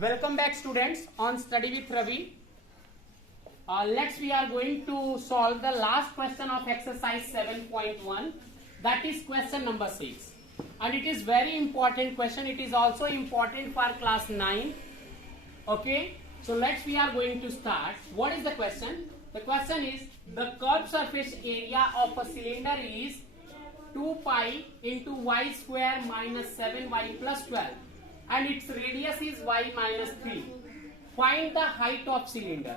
Welcome back students on Study with Ravi. Next we are going to solve the last question of exercise 7.1, that is question number 6, and it is very important question. It is also important for class 9. Okay, so next we are going to start. What is the question? The question is the curved surface area of a cylinder is 2 pi into y square minus 7y plus 12 and its radius is y minus 3. Find the height of cylinder.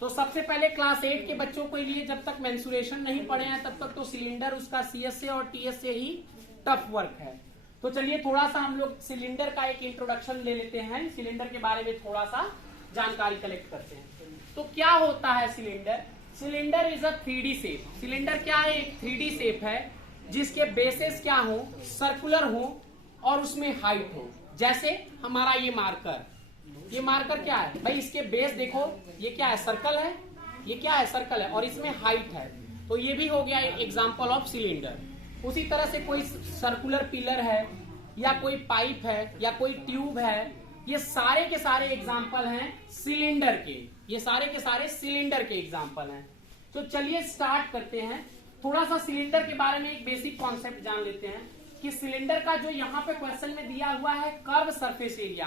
तो सबसे पहले class 8 के बच्चों के लिए जब तक mensuration नहीं पढ़े हैं तब तक तो सिलेंडर उसका सीएस से और टीएस से ही टफ वर्क है. तो चलिए थोड़ा सा हम लोग सिलेंडर का एक इंट्रोडक्शन ले लेते हैं, सिलेंडर के बारे में थोड़ा सा जानकारी कलेक्ट करते हैं. तो क्या होता है cylinder? Cylinder is a 3D shape. Cylinder क्या है? एक 3D शेप है जिसके बेसेस क्या हो, सर्कुलर हो और उसमें हाइट हो. जैसे हमारा ये मार्कर क्या है भाई, इसके बेस देखो, ये क्या है, सर्कल है, ये क्या है, सर्कल है और इसमें हाइट है. तो ये भी हो गया एग्जांपल ऑफ सिलेंडर. उसी तरह से कोई सर्कुलर पिलर है या कोई पाइप है या कोई ट्यूब है, ये सारे के सारे एग्जांपल हैं सिलेंडर के. ये सारे के सारे सिलेंडर के एग्जांपल हैं. तो चलिए स्टार्ट करते हैं. थोड़ा सा सिलेंडर के बारे में एक बेसिक कॉन्सेप्ट जान लेते हैं कि सिलेंडर का जो यहाँ पे क्वेश्चन में दिया हुआ है curve surface area.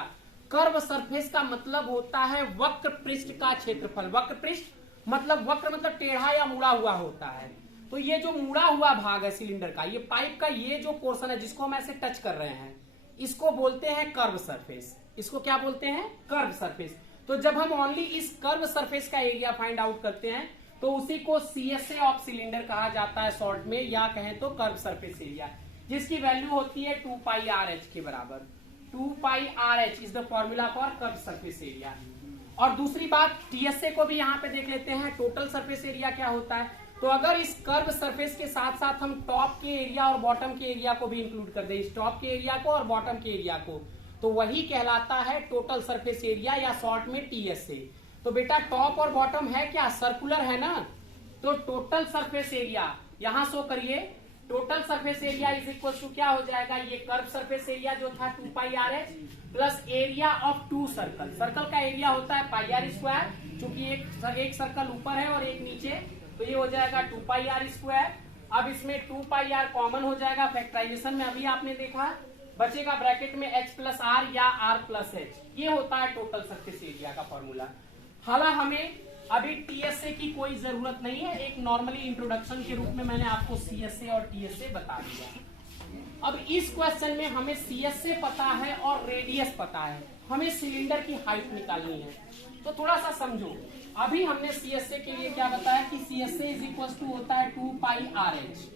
Curve surface का मतलब होता है वक्र पृष्ठ का क्षेत्रफल. वक्र पृष्ठ मतलब वक्र मतलब टेढ़ा या मुड़ा हुआ होता है. तो ये जो मुड़ा हुआ भाग है सिलेंडर का, ये पाइप का ये जो पोर्शन है जिसको हम ऐसे टच कर रहे हैं, इसको बोलते हैं कर्व सरफेस. इसको क्या बोलते हैं? Curve surface. तो जब हम ओनली इस कर्व सरफेस का एरिया फाइंड आउट करते हैं तो उसी को सीएसए ऑफ सिलेंडर कहा जाता है शॉर्ट में, या कहें तो कर्व सरफेस एरिया, जिसकी वैल्यू होती है 2 पाई आर एच के बराबर. 2 pi r h is the formula for curve surface area. और दूसरी बात, टीएसए को भी यहाँ पे देख लेते हैं. टोटल सरफेस एरिया क्या होता है? तो अगर इस कर्व सरफेस के साथ साथ हम टॉप के एरिया और बॉटम के एरिया को भी इंक्लूड कर दें, इस टॉप के एरिया को और बॉटम के एरिया को, तो वही कहलाता है टोटल सरफेस एरिया या शॉर्ट में टीएसए. तो बेटा टॉप और बॉटम है क्या? सर्कुलर है ना. तो टोटल सरफेस एरिया यहां शो करिए. Total surface area is equal to क्या हो जाएगा? ये कर्व सरफेस एरिया जो था 2 pi r h plus area of 2 circle. Circle का एरिया होता है पाई आर स्क्वायर, चूंकि एक सर्कल ऊपर है और एक नीचे, तो ये हो जाएगा 2 पाई आर स्क्वायर. अब इसमें 2 पाई आर कॉमन हो जाएगा फैक्टराइजेशन में, अभी आपने देखा. बचेगा ब्रैकेट में h प्लस आर या r प्लस एच. ये होता है टोटल सरफेस एरिया का फॉर्मूला. हालांकि हमें अभी टीएसए की कोई जरूरत नहीं है, एक नॉर्मली इंट्रोडक्शन के रूप में मैंने आपको सीएसए और टीएसए बता दिया. अब इस क्वेश्चन में हमें सीएसए पता है और रेडियस पता है, हमें सिलेंडर की हाइट निकालनी है. तो थोड़ा सा समझो. अभी हमने सीएसए के लिए क्या बताया कि सीएसए इज इक्वल टू होता है 2 पाई आर एच.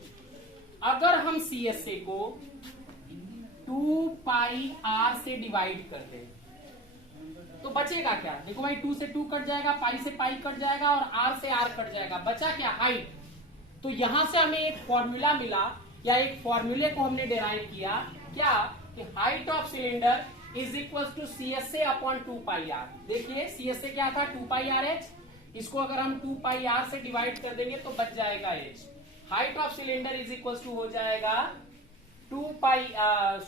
अगर हम सीएसए को 2 पाई आर से डिवाइड कर दें तो बचेगा क्या? देखो भाई, 2 से 2 कट जाएगा, पाई से पाई कट जाएगा और आर से आर कट जाएगा. बचा क्या? हाइट. तो यहां से हमें एक फॉर्मूला मिला या एक फॉर्मूले को हमने डिराइव किया क्या कि height of cylinder is equal to CSA upon 2 pi r. देखिए सीएसए क्या था? 2 पाई आर एच. इसको अगर हम 2 पाई आर से डिवाइड कर देंगे तो बच जाएगा h. Height of cylinder is equal to हो जाएगा 2 pi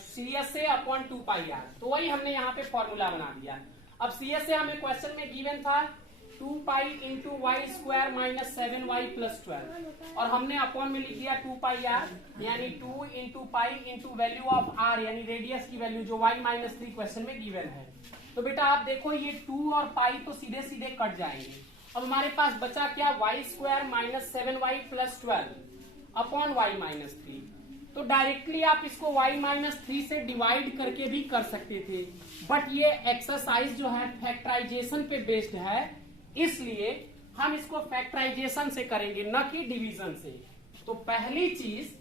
CSA upon 2 pi r. तो वही हमने यहाँ पे फॉर्मूला बना दिया. अब सीएसए हमें क्वेश्चन में गिवन था 2 pi into y square minus 7y plus 12 और हमने अपॉन में लिख दिया 2 पाई आर, यानी 2 into pi into value of r यानी रेडियस की वैल्यू जो y माइनस 3 क्वेश्चन में गिवन है. तो बेटा आप देखो ये 2 और पाई तो सीधे सीधे कट जाएंगे. अब हमारे पास बचा क्या? Y square minus 7y plus 12 upon y minus 3. तो डायरेक्टली आप इसको y माइनस 3 से डिवाइड करके भी कर सकते थे, बट ये एक्सरसाइज जो है फैक्टराइजेशन पे बेस्ड है, इसलिए हम इसको फैक्टराइजेशन से करेंगे न कि डिवीजन से. तो पहली चीज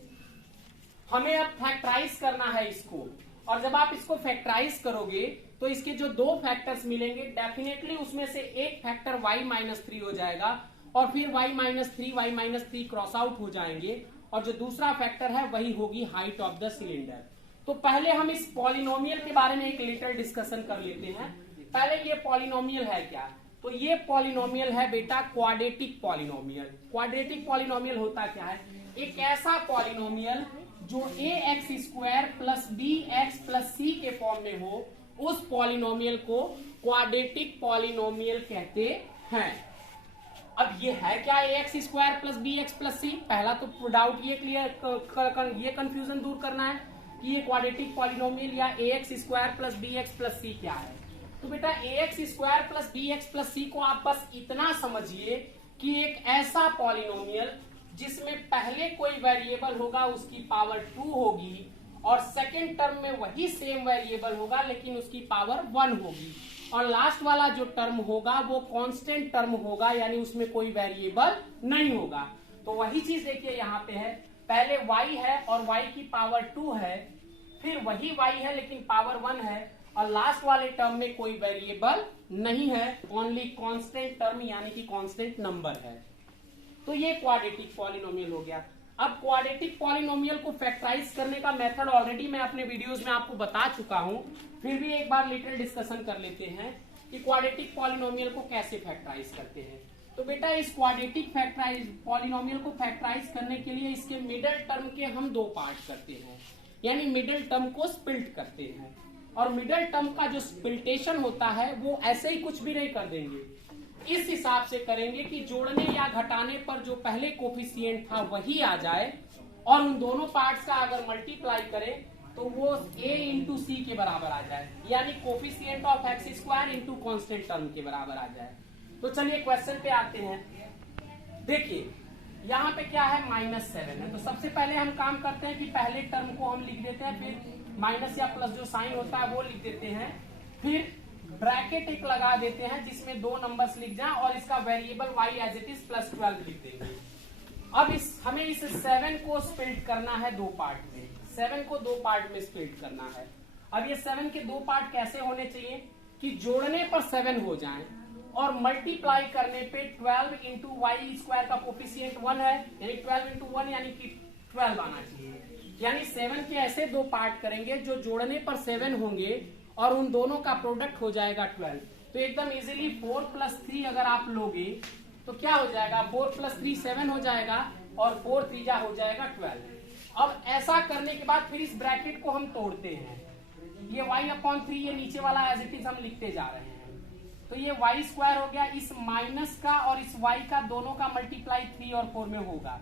हमें अब फैक्टराइज करना है इसको, और जब आप इसको फैक्टराइज करोगे तो इसके जो 2 फैक्टर्स मिलेंगे डेफिनेटली उसमें से एक फैक्टर y माइनस 3 हो जाएगा और फिर y माइनस 3 क्रॉस आउट हो जाएंगे और जो दूसरा फैक्टर है वही होगी हाइट ऑफ द सिलेंडर. तो पहले हम इस पॉलिनोमियल के बारे में एक लिटिल डिस्कशन कर लेते हैं. पहले ये पॉलिनोमियल है क्या? तो ये पॉलिनोमियल है बेटा क्वाड्रेटिक पॉलिनोमियल. क्वाड्रेटिक पॉलिनोमियल होता क्या है? एक ऐसा पॉलिनोमियल जो a x square plus b x plus c के फॉर्म में हो उस पॉलिनोमियल को क्वाड्रेटिक पॉलिनोमियल कहते हैं। अब ये है क्या ax square plus b x plus c? पहला तो डाउट ये क्लियर, ये कंफ्यूजन दूर करना है कि ये क्वाड्रेटिक पॉलिनोमियल या ax square plus b x plus c क्या है। तो बेटा ax square plus b x plus c को आप बस इतना समझिए कि एक ऐसा पॉलिनोमियल जिसमें पहले कोई वेरिएबल होगा उसकी पावर 2 होगी और सेकेंड टर्म में वही सेम वेरिएबल होगा लेकिन उसकी पावर 1 होगी, और लास्ट वाला जो टर्म होगा वो कांस्टेंट टर्म होगा, यानी उसमें कोई वेरिएबल नहीं होगा। तो वही चीज देखिए यहाँ पे है, पहले y है और y की पावर 2 है, फिर वही y है लेकिन पावर 1 है, और लास्ट वाले टर्म में कोई वेरिएबल नहीं है, ओनली कांस्टेंट टर्म यानी कि कांस्टेंट नंबर है। तो ये क्वाड्रेटिक पॉलिनोमियल हो गया। अब क्वाड्रेटिक पॉलिनोमियल को फैक्टराइज करने का मेथड ऑलरेडी मैं अपने वीडियोस में आपको बता चुका हूं, फिर भी एक बार लिटिल डिस्कशन कर लेते हैं कि क्वाड्रेटिक पॉलिनोमियल को कैसे फैक्टराइज करते हैं। तो बेटा इस क्वाड्रेटिक पॉलिनोमियल को फैक्टराइज करने के लिए इसके मिडिल टर्म के हम 2 पार्ट करते हैं, यानी मिडिल टर्म को स्प्लिट करते हैं। और मिडिल टर्म का जो स्प्लिटेशन होता है वो ऐसे ही कुछ भी नहीं कर देंगे, इस हिसाब से करेंगे कि जोड़ने या घटाने पर जो पहले कोफिशिएंट था वही आ जाए, और उन दोनों पार्ट्स का अगर मल्टीप्लाई करें तो वो a इंटू सी के बराबर आ जाए, यानी coefficient of x square into constant term के बराबर आ जाए। तो चलिए क्वेश्चन पे आते हैं। देखिए यहाँ पे क्या है, -7 है। तो सबसे पहले हम काम करते हैं कि पहले टर्म को हम लिख देते हैं, फिर माइनस या प्लस जो साइन होता है वो लिख देते हैं, फिर ब्रैकेट एक लगा देते हैं जिसमें 2 नंबर्स लिख जाएं और इसका variable y as it is +12 लिख देंगे। अब हमें इस 7 को स्प्लिट करना है 2 पार्ट में, 7 को 2 पार्ट में स्प्लिट करना है। अब ये 7 के 2 पार्ट कैसे होने चाहिए कि जोड़ने पर 7 हो जाएं और मल्टीप्लाई करने पे 12 इंटू वाई स्क्वायर का कोफिशिएंट 1 है, यानी 12 इंटू 1 यानी कि 12 आना चाहिए। यानी 7 के ऐसे 2 पार्ट करेंगे जो जोड़ने पर 7 होंगे और उन दोनों का प्रोडक्ट हो जाएगा 12। तो एकदम इजीली 4 + 3 अगर आप लोगे तो क्या हो जाएगा, 4 + 3 7 हो जाएगा और 4 3 हो जाएगा 12। अब ऐसा करने के बाद फिर इस ब्रैकेट को हम तोड़ते हैं, ये y/3 ये नीचे वाला एज इट इज हम लिखते जा रहे हैं। तो ये y स्क्वायर हो गया, इस माइनस का और इस y का दोनों का मल्टीप्लाई 3 और 4 में होगा,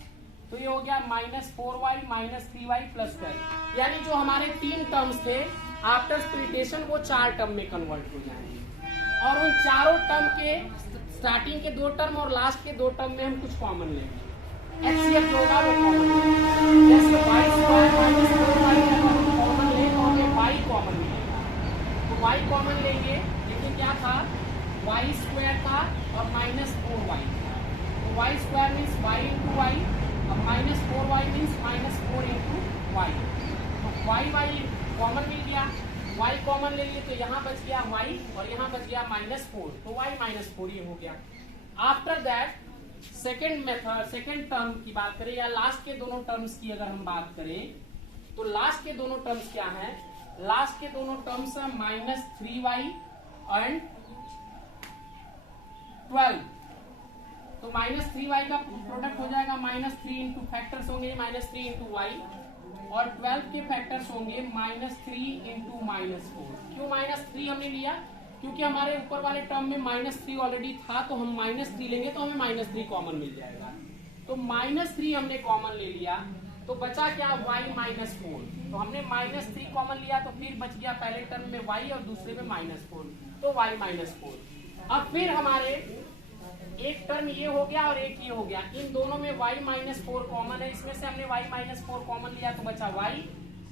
तो ये हो गया -4y - 3y + 12, यानी जो हमारे 3 टर्म्स थे आफ्टर स्प्लिटेशन वो 4 टर्म में कन्वर्ट हो जाएंगे, और उन चारों टर्म के स्टार्टिंग के 2 टर्म और लास्ट के 2 टर्म में हम कुछ कॉमन लेंगे, HCF जो होगा वो कॉमन लेंगे। जैसे y स्क्वायर -4y कॉमन ले और ये y कॉमन लेंगे, तो y कॉमन लेंगे, लेकिन क्या था, y स्क्वायर था और -4y, तो y square means y into y, अब -4y मीन्स -4 इंटू y, तो y कॉमन मिल गया, y कॉमन ले लिए तो यहाँ बच गया y और यहाँ बच गया -4, तो y -4 ये हो गया। After that second method, second term की बात करें या लास्ट के दोनों टर्म्स की अगर हम बात करें तो लास्ट के दोनों टर्म्स क्या हैं, लास्ट के दोनों टर्म्स है -3y एंड 12, तो -3y का प्रोडक्ट हो जाएगा -3 इंटू फैक्टर्स होंगे -3 इंटू y, और 12 के फैक्टर्स होंगे -3 इंटू -4। क्यों -3 हमने लिया, क्योंकि हमारे ऊपर वाले टर्म में -3 ऑलरेडी था, तो हम -3 लेंगे तो हमें -3 कॉमन मिल जाएगा, तो -3 हमने कॉमन ले लिया, तो बचा क्या y -4, तो हमने -3 कॉमन लिया तो फिर बच गया पहले टर्म में y और दूसरे में -4, तो y -4। अब फिर हमारे एक टर्म ये हो गया और एक ये हो गया, इन दोनों में y -4 कॉमन है, इसमें से हमने y -4 कॉमन लिया तो बचा y,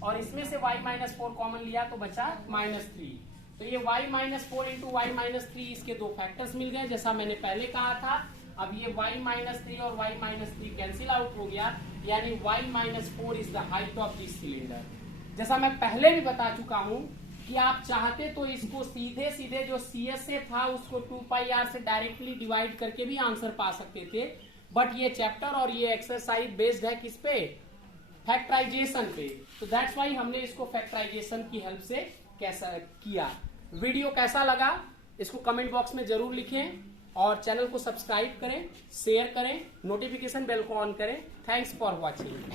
और इसमें से y -4 कॉमन लिया तो बचा -3, तो ये y -4 इंटू y -3 इसके 2 फैक्टर्स मिल गए जैसा मैंने पहले कहा था। अब ये y -3 और y -3 कैंसिल आउट हो गया, यानी y -4 is the height of this cylinder. जैसा मैं पहले भी बता चुका हूं कि आप चाहते तो इसको सीधे सीधे जो CS से था उसको 2πr से डायरेक्टली डिवाइड करके भी आंसर पा सकते थे, बट ये चैप्टर और ये एक्सरसाइज बेस्ड है किस पे, फैक्टराइजेशन पे, तो दैट्स वाई हमने इसको फैक्टराइजेशन की हेल्प से कैसा किया। वीडियो कैसा लगा इसको कमेंट बॉक्स में जरूर लिखें और चैनल को सब्सक्राइब करें, शेयर करें, नोटिफिकेशन बेल को ऑन करें। Thanks for watching.